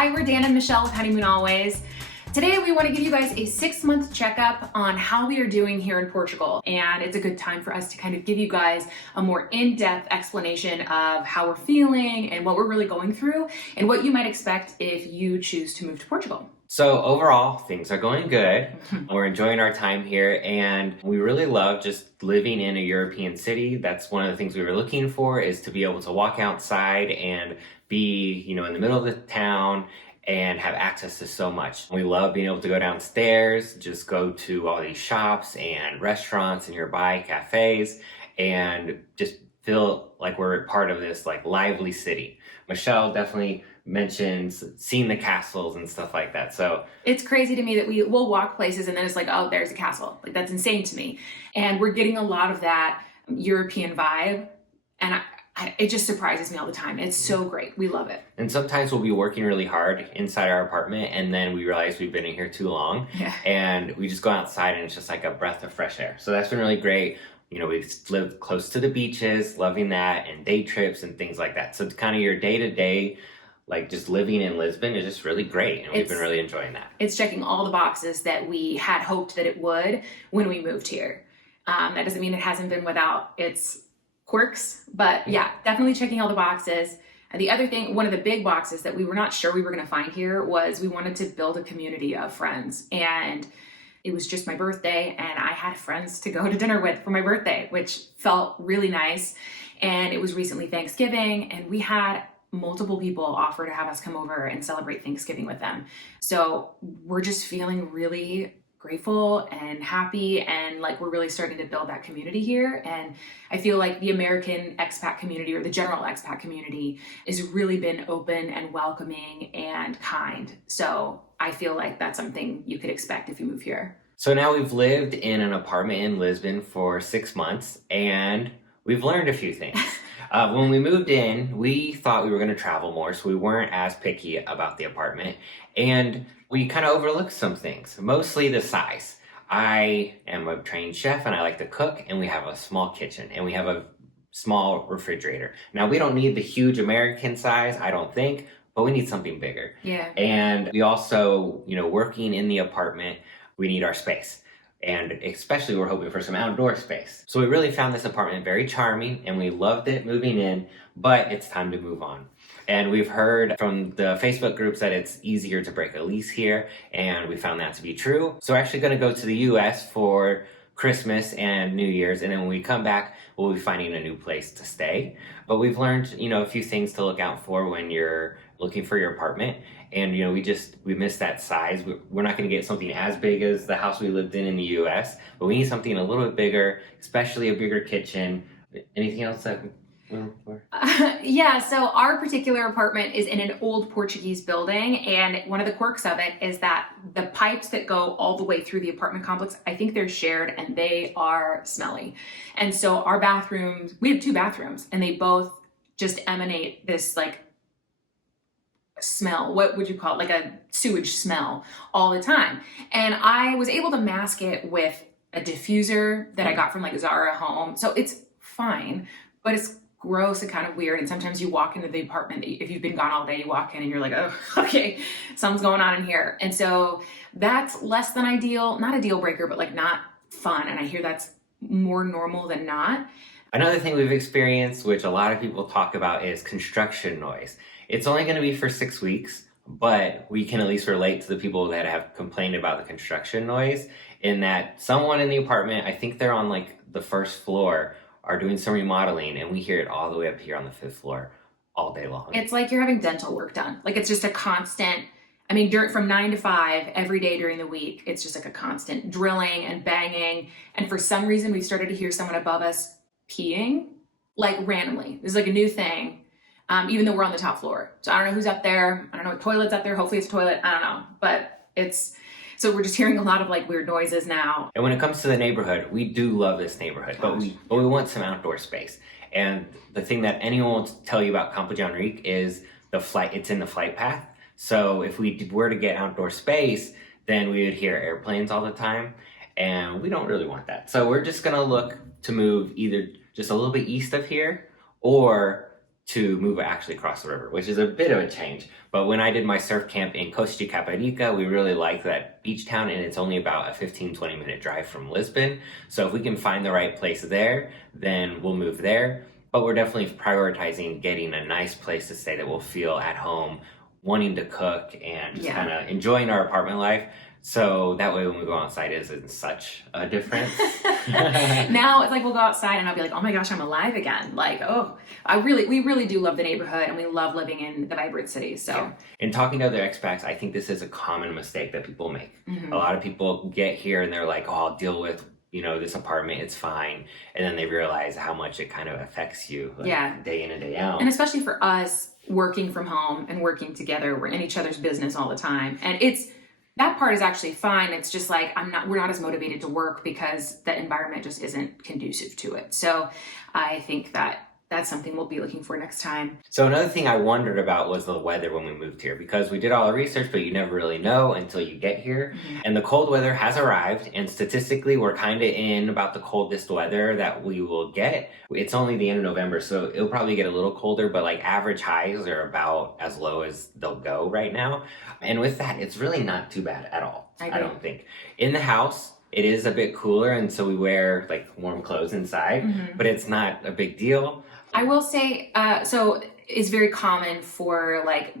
Hi, we're Dan and Michelle with Honeymoon Always. Today we want to give you guys a 6-month checkup on how we are doing here in Portugal. And it's a good time for us to kind of give you guys a more in-depth explanation of how we're feeling and what we're really going through and what you might expect if you choose to move to Portugal. So overall, things are going good. We're enjoying our time here, and we really love just living in a European city. That's one of the things we were looking for, is to be able to walk outside and be, in the middle of the town and have access to so much. We love being able to go downstairs, just go to all these shops and restaurants and nearby cafes, and just feel like we're part of this lively city. Michelle definitely mentions seeing the castles and stuff like that. So it's crazy to me that will walk places and then it's like, oh, there's a castle. That's insane to me. And we're getting a lot of that European vibe. And it just surprises me all the time. It's so great. We love it. And sometimes we'll be working really hard inside our apartment, and then we realize we've been in here too long. Yeah. And we just go outside and it's just like a breath of fresh air. So that's been really great. We've lived close to the beaches, loving that, and day trips and things like that. So it's kind of your day-to-day, just living in Lisbon is just really great. And we've been really enjoying that. It's checking all the boxes that we had hoped that it would when we moved here. That doesn't mean it hasn't been without its quirks, but yeah, definitely checking all the boxes. And the other thing, one of the big boxes that we were not sure we were going to find here was we wanted to build a community of friends. And it was just my birthday, and I had friends to go to dinner with for my birthday, which felt really nice. And it was recently Thanksgiving, and we had multiple people offer to have us come over and celebrate Thanksgiving with them. So we're just feeling really grateful and happy, and we're really starting to build that community here. And I feel like the American expat community, or the general expat community, has really been open and welcoming and kind. So I feel like that's something you could expect if you move here. So now we've lived in an apartment in Lisbon for 6 months, and we've learned a few things. When we moved in, we thought we were going to travel more, so we weren't as picky about the apartment. And we kind of overlooked some things, mostly the size. I am a trained chef and I like to cook, and we have a small kitchen and we have a small refrigerator. Now, we don't need the huge American size, I don't think, but we need something bigger. Yeah. And we also, working in the apartment, we need our space. And especially we're hoping for some outdoor space. So we really found this apartment very charming, and we loved it moving in, but it's time to move on. And we've heard from the Facebook groups that it's easier to break a lease here, and we found that to be true. So we're actually going to go to the US for Christmas and New Year's, and then when we come back, we'll be finding a new place to stay. But we've learned, a few things to look out for when you're looking for your apartment. And, we missed that size. We're not going to get something as big as the house we lived in the US, but we need something a little bit bigger, especially a bigger kitchen. Anything else that yeah, so our particular apartment is in an old Portuguese building, and one of the quirks of it is that the pipes that go all the way through the apartment complex, I think they're shared, and they are smelly. And so our bathrooms, we have 2 bathrooms, and they both just emanate this smell. What would you call it? A sewage smell all the time. And I was able to mask it with a diffuser that I got from Zara Home. So it's fine, but it's gross and kind of weird. And sometimes you walk into the apartment, if you've been gone all day, you walk in and you're like, oh, okay, something's going on in here. And so that's less than ideal, not a deal breaker, but not fun. And I hear that's more normal than not. Another thing we've experienced, which a lot of people talk about, is construction noise. It's only going to be for 6 weeks, but we can at least relate to the people that have complained about the construction noise, in that someone in the apartment, I think they're on the first floor, are doing some remodeling, and we hear it all the way up here on the 5th floor all day long. It's like you're having dental work done. It's just a constant, from 9 to 5 every day during the week, it's just a constant drilling and banging. And for some reason, we started to hear someone above us peeing, randomly. This is a new thing, even though we're on the top floor. So I don't know who's up there. I don't know what toilet's up there. Hopefully it's a toilet. I don't know. But so we're just hearing a lot of weird noises now. And when it comes to the neighborhood, we do love this neighborhood, but we want some outdoor space. And the thing that anyone will tell you about Campo de Henrique is it's in the flight path. So if we were to get outdoor space, then we would hear airplanes all the time, and we don't really want that. So we're just gonna look to move either just a little bit east of here, or to move actually across the river, which is a bit of a change. But when I did my surf camp in Costa Caparica, we really like that beach town, and it's only about a 15-20 minute drive from Lisbon. So if we can find the right place there, then we'll move there. But we're definitely prioritizing getting a nice place to stay that will feel at home, wanting to cook and just kind of enjoying our apartment life. So that way when we go outside, it isn't such a difference. Now it's like we'll go outside and I'll be like, oh my gosh, I'm alive again. Like, oh, we really do love the neighborhood and we love living in the vibrant city. So, yeah. In talking to other expats, I think this is a common mistake that people make. A lot of people get here and they're like, oh, I'll deal with, this apartment, it's fine. And then they realize how much it kind of affects you day in and day out. And especially for us working from home and working together, we're in each other's business all the time. And that part is actually fine. It's just like we're not as motivated to work because the environment just isn't conducive to it. So I think that's something we'll be looking for next time. So another thing I wondered about was the weather when we moved here, because we did all the research, but you never really know until you get here. And the cold weather has arrived, and statistically we're kind of in about the coldest weather that we will get. It's only the end of November, so it'll probably get a little colder, but like average highs are about as low as they'll go right now. And with that, it's really not too bad at all. I don't think. In the house, it is a bit cooler, and so we wear like warm clothes inside, but it's not a big deal. I will say, so it's very common for like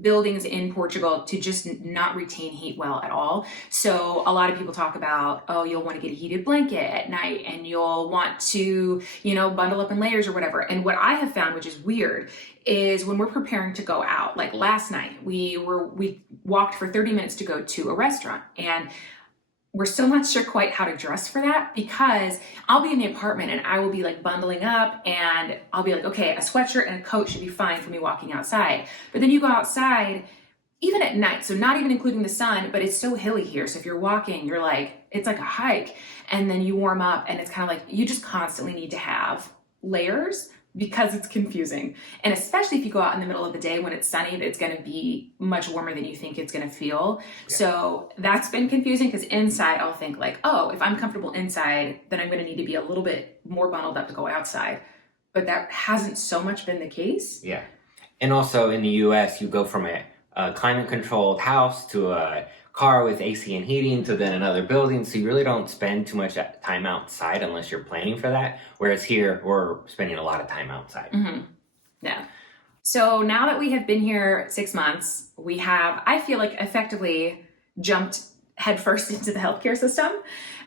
buildings in Portugal to just not retain heat well at all. So a lot of people talk about, oh, you'll want to get a heated blanket at night and you'll want to, bundle up in layers or whatever. And what I have found, which is weird, is when we're preparing to go out, like last night, we walked for 30 minutes to go to a restaurant, and we're still not sure quite how to dress for that, because I'll be in the apartment and I will be like bundling up and I'll be like, okay, a sweatshirt and a coat should be fine for me walking outside. But then you go outside, even at night, so not even including the sun, but it's so hilly here. So if you're walking, you're like, it's like a hike, and then you warm up and it's kind of like, you just constantly need to have layers, because it's confusing. And especially if you go out in the middle of the day when it's sunny, it's going to be much warmer than you think it's going to feel. Yeah. So that's been confusing, because inside I'll think like, oh, if I'm comfortable inside, then I'm going to need to be a little bit more bundled up to go outside. But that hasn't so much been the case. Yeah. And also in the US, you go from a climate controlled house to a car with AC and heating to then another building, so you really don't spend too much time outside unless you're planning for that, whereas here we're spending a lot of time outside. Yeah. So now that we have been here 6 months, we have, I feel like, effectively jumped headfirst into the healthcare system.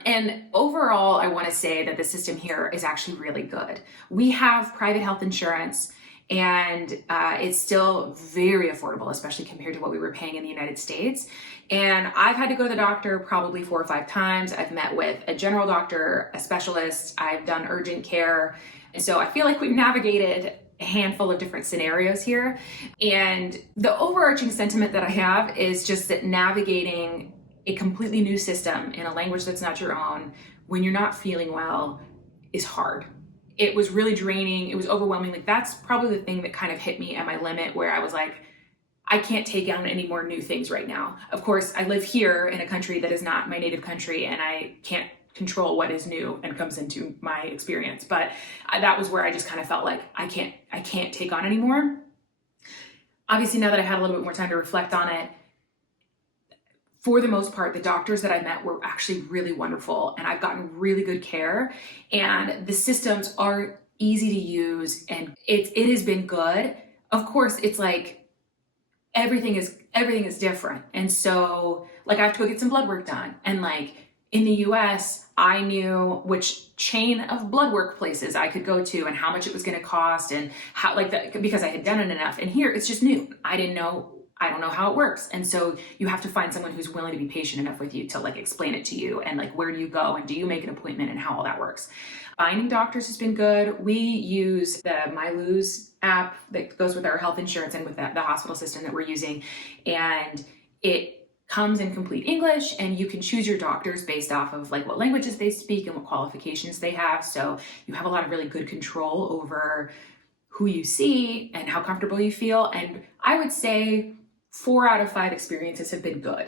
And overall, I want to say that the system here is actually really good. We have private health insurance, and it's still very affordable, especially compared to what we were paying in the United States. And I've had to go to the doctor probably 4 or 5 times. I've met with a general doctor, a specialist. I've done urgent care. And so I feel like we've navigated a handful of different scenarios here. And the overarching sentiment that I have is just that navigating a completely new system in a language that's not your own when you're not feeling well is hard. It was really draining. It was overwhelming. Like, that's probably the thing that kind of hit me at my limit, where I was like, I can't take on any more new things right now. Of course, I live here in a country that is not my native country, and I can't control what is new and comes into my experience. But that was where I just kind of felt like I can't take on anymore. Obviously, now that I've had a little bit more time to reflect on it, for the most part, the doctors that I met were actually really wonderful, and I've gotten really good care, and the systems are easy to use, and it has been good. Of course, it's like everything is different. And so like I have to go get some blood work done. And like in the US, I knew which chain of blood work places I could go to and how much it was going to cost, and how, like, that, because I had done it enough. And here it's just new. I don't know how it works. And so you have to find someone who's willing to be patient enough with you to like explain it to you, and like, where do you go and do you make an appointment and how all that works. Finding doctors has been good. We use the MyLose app that goes with our health insurance and with the hospital system that we're using. And it comes in complete English, and you can choose your doctors based off of like what languages they speak and what qualifications they have. So you have a lot of really good control over who you see and how comfortable you feel. And I would say 4 out of 5 experiences have been good.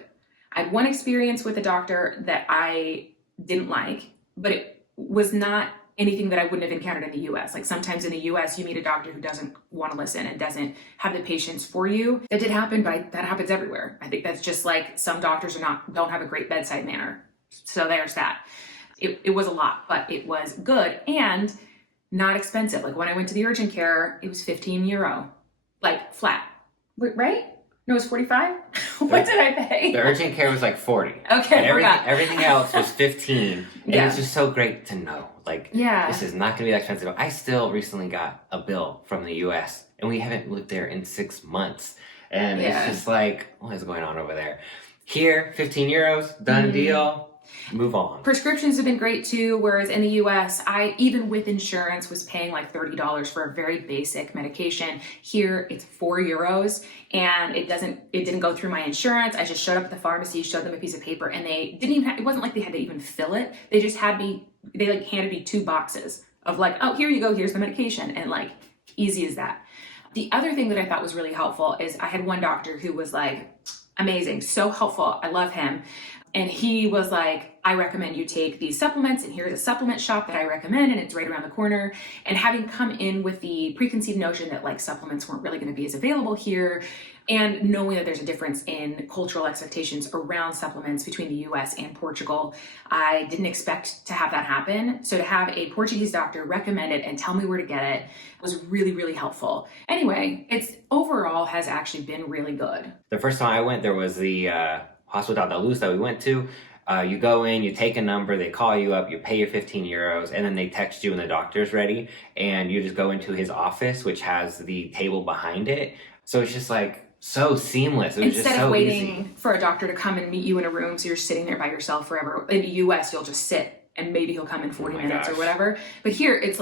I had one experience with a doctor that I didn't like, but it was not anything that I wouldn't have encountered in the US. Like sometimes in the US, you meet a doctor who doesn't want to listen and doesn't have the patience for you. That did happen, but that happens everywhere. I think that's just like some doctors don't have a great bedside manner. So there's that. It was a lot, but it was good and not expensive. Like when I went to the urgent care, it was €15, like flat, right? No, it was 45. What did I pay? The urgent care was like 40. Okay, and everything else was 15. And Yeah. it's just so great to know. Like, Yeah. this is not going to be that expensive. I still recently got a bill from the US, and we haven't lived there in 6 months. And Yeah. it's just like, what is going on over there? Here, €15, done deal. Move on. Prescriptions have been great too, whereas in the US, I, even with insurance, was paying like $30 for a very basic medication. Here, it's €4, and it didn't go through my insurance. I just showed up at the pharmacy, showed them a piece of paper, and they didn't even it wasn't like they had to even fill it. They just handed me 2 boxes of like, oh, here you go, here's the medication, and like, easy as that. The other thing that I thought was really helpful is I had one doctor who was like, amazing, so helpful, I love him. And he was like, I recommend you take these supplements, and here's a supplement shop that I recommend, and it's right around the corner. And having come in with the preconceived notion that like supplements weren't really going to be as available here, and knowing that there's a difference in cultural expectations around supplements between the US and Portugal, I didn't expect to have that happen. So to have a Portuguese doctor recommend it and tell me where to get it was really, really helpful. Anyway, it's overall has actually been really good. The first time I went, there was the Hospital da Luz that we went to. You go in, you take a number, they call you up, you pay your €15, and then they text you when the doctor's ready, and you just go into his office, which has the table behind it. So it's just like so seamless. It was Instead just so of waiting easy. for a doctor to come and meet you in a room, so you're sitting there by yourself forever. In the US, you'll just sit, and maybe he'll come in 40 minutes or whatever. But here, it's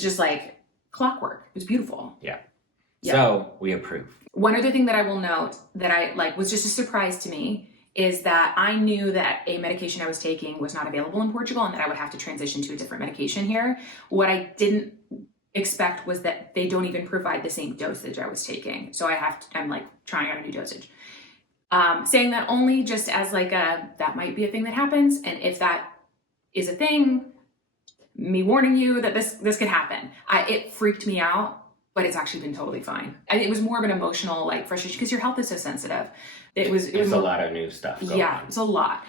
just like clockwork. It was beautiful. Yeah. Yeah. So we approve. One other thing that I will note that I like was just a surprise to me is that I knew that a medication I was taking was not available in Portugal and that I would have to transition to a different medication here. What I didn't expect was that they don't even provide the same dosage I was taking. So I'm like trying out a new dosage. Saying that only just as like that might be a thing that happens. And if that is a thing, me warning you that this could happen. It freaked me out. But it's actually been totally fine. It was more of an emotional like frustration because your health is so sensitive. There's a lot of new stuff going on. It's a lot.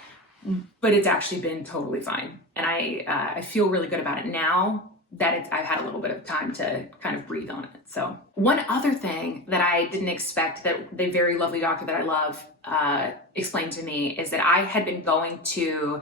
But it's actually been totally fine. And I feel really good about it now that I've had a little bit of time to kind of breathe on it. So one other thing that I didn't expect that the very lovely doctor that I love explained to me is that I had been going to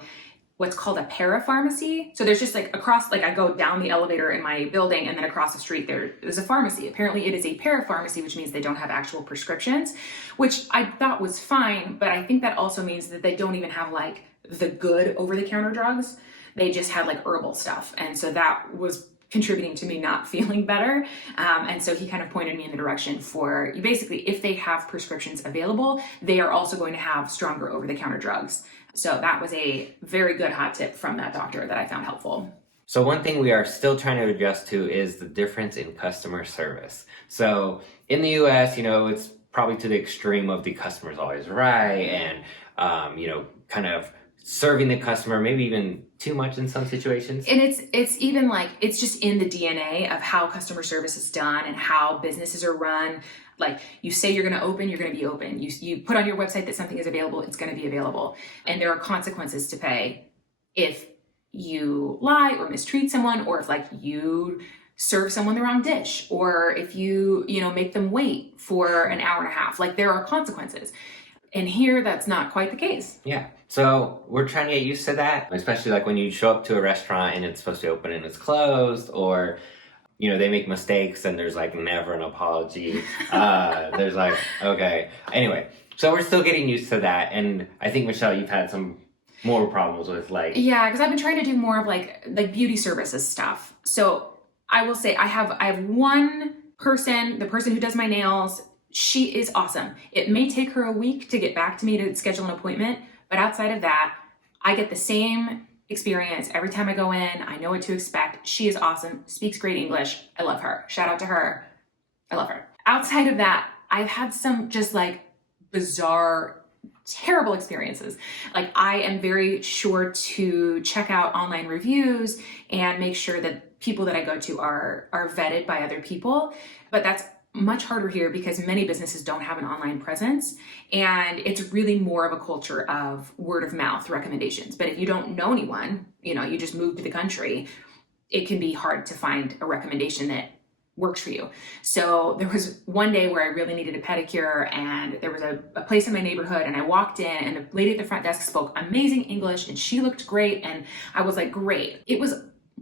what's called a parapharmacy. So there's just like across, like I go down the elevator in my building and then across the street there's a pharmacy. Apparently it is a parapharmacy, which means they don't have actual prescriptions, which I thought was fine, but I think that also means that they don't even have like the good over-the-counter drugs. They just had like herbal stuff. And so that was contributing to me not feeling better. And so he kind of pointed me in the direction for basically if they have prescriptions available, they are also going to have stronger over-the-counter drugs. So that was a very good hot tip from that doctor that I found helpful. So one thing we are still trying to adjust to is the difference in customer service. So in the US, it's probably to the extreme of the customer's always right and, kind of serving the customer, maybe even too much in some situations. And it's even like, it's just in the DNA of how customer service is done and how businesses are run. Like you say you're going to open, you're going to be open. You put on your website that something is available, it's going to be available. And there are consequences to pay if you lie or mistreat someone, or if like you serve someone the wrong dish, or if you make them wait for an hour and a half. Like there are consequences. And here that's not quite the case. Yeah. So we're trying to get used to that, especially like when you show up to a restaurant and it's supposed to open and it's closed, or they make mistakes and there's like never an apology. There's like, okay. Anyway, so we're still getting used to that. And I think, Michelle, you've had some more problems with like... Yeah, because I've been trying to do more of like beauty services stuff. So I will say I have one person, the person who does my nails, she is awesome. It may take her a week to get back to me to schedule an appointment, but outside of that, I get the same experience every time I go in. I know what to expect. She is awesome, speaks great English. I love her. Shout out to her. I love her. Outside of that, I've had some just like bizarre terrible experiences. Like, I am very sure to check out online reviews and make sure that people that I go to are vetted by other people. But that's much harder here because many businesses don't have an online presence, and it's really more of a culture of word of mouth recommendations. But if you don't know anyone, you just moved to the country, it can be hard to find a recommendation that works for you. So there was one day where I really needed a pedicure, and there was a place in my neighborhood, and I walked in, and the lady at the front desk spoke amazing English, and she looked great, and I was like, great. It was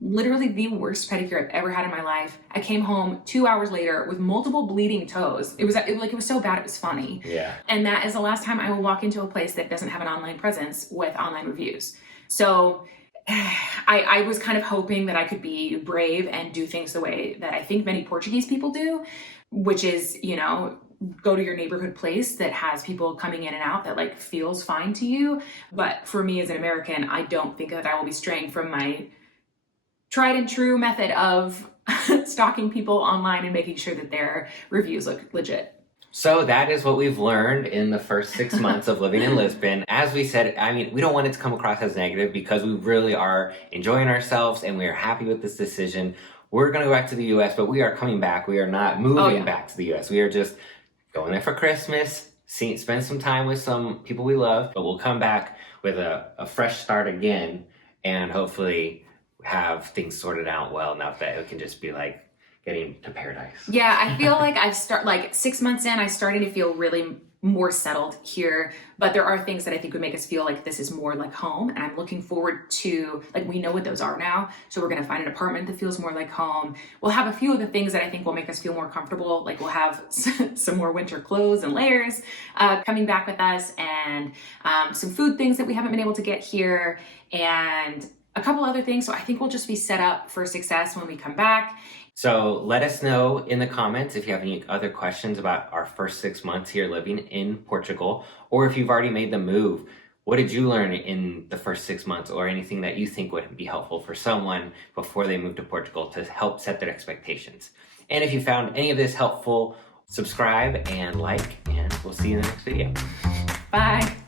literally the worst pedicure I've ever had in my life. I came home 2 hours later with multiple bleeding toes. It was so bad it was funny. Yeah. And that is the last time I will walk into a place that doesn't have an online presence with online reviews. So I was kind of hoping that I could be brave and do things the way that I think many Portuguese people do, which is, go to your neighborhood place that has people coming in and out that like feels fine to you. But for me as an American, I don't think that I will be straying from my tried and true method of stalking people online and making sure that their reviews look legit. So that is what we've learned in the first 6 months of living in Lisbon. As we said, we don't want it to come across as negative because we really are enjoying ourselves and we are happy with this decision. We're going to go back to the U.S., but we are coming back. We are not moving back to the U.S. We are just going there for Christmas, spend some time with some people we love, but we'll come back with a fresh start again and hopefully have things sorted out well enough that it can just be like getting to paradise. Yeah, I feel like 6 months in, I'm starting to feel really more settled here, but there are things that I think would make us feel like this is more like home, and I'm looking forward to, like, we know what those are now, so we're gonna find an apartment that feels more like home. We'll have a few of the things that I think will make us feel more comfortable, like we'll have some more winter clothes and layers coming back with us, and some food things that we haven't been able to get here, and a couple other things. So I think we'll just be set up for success when we come back. So let us know in the comments if you have any other questions about our first 6 months here living in Portugal, or if you've already made the move. What did you learn in the first 6 months, or anything that you think would be helpful for someone before they move to Portugal to help set their expectations? And if you found any of this helpful, subscribe and like, and we'll see you in the next video. Bye.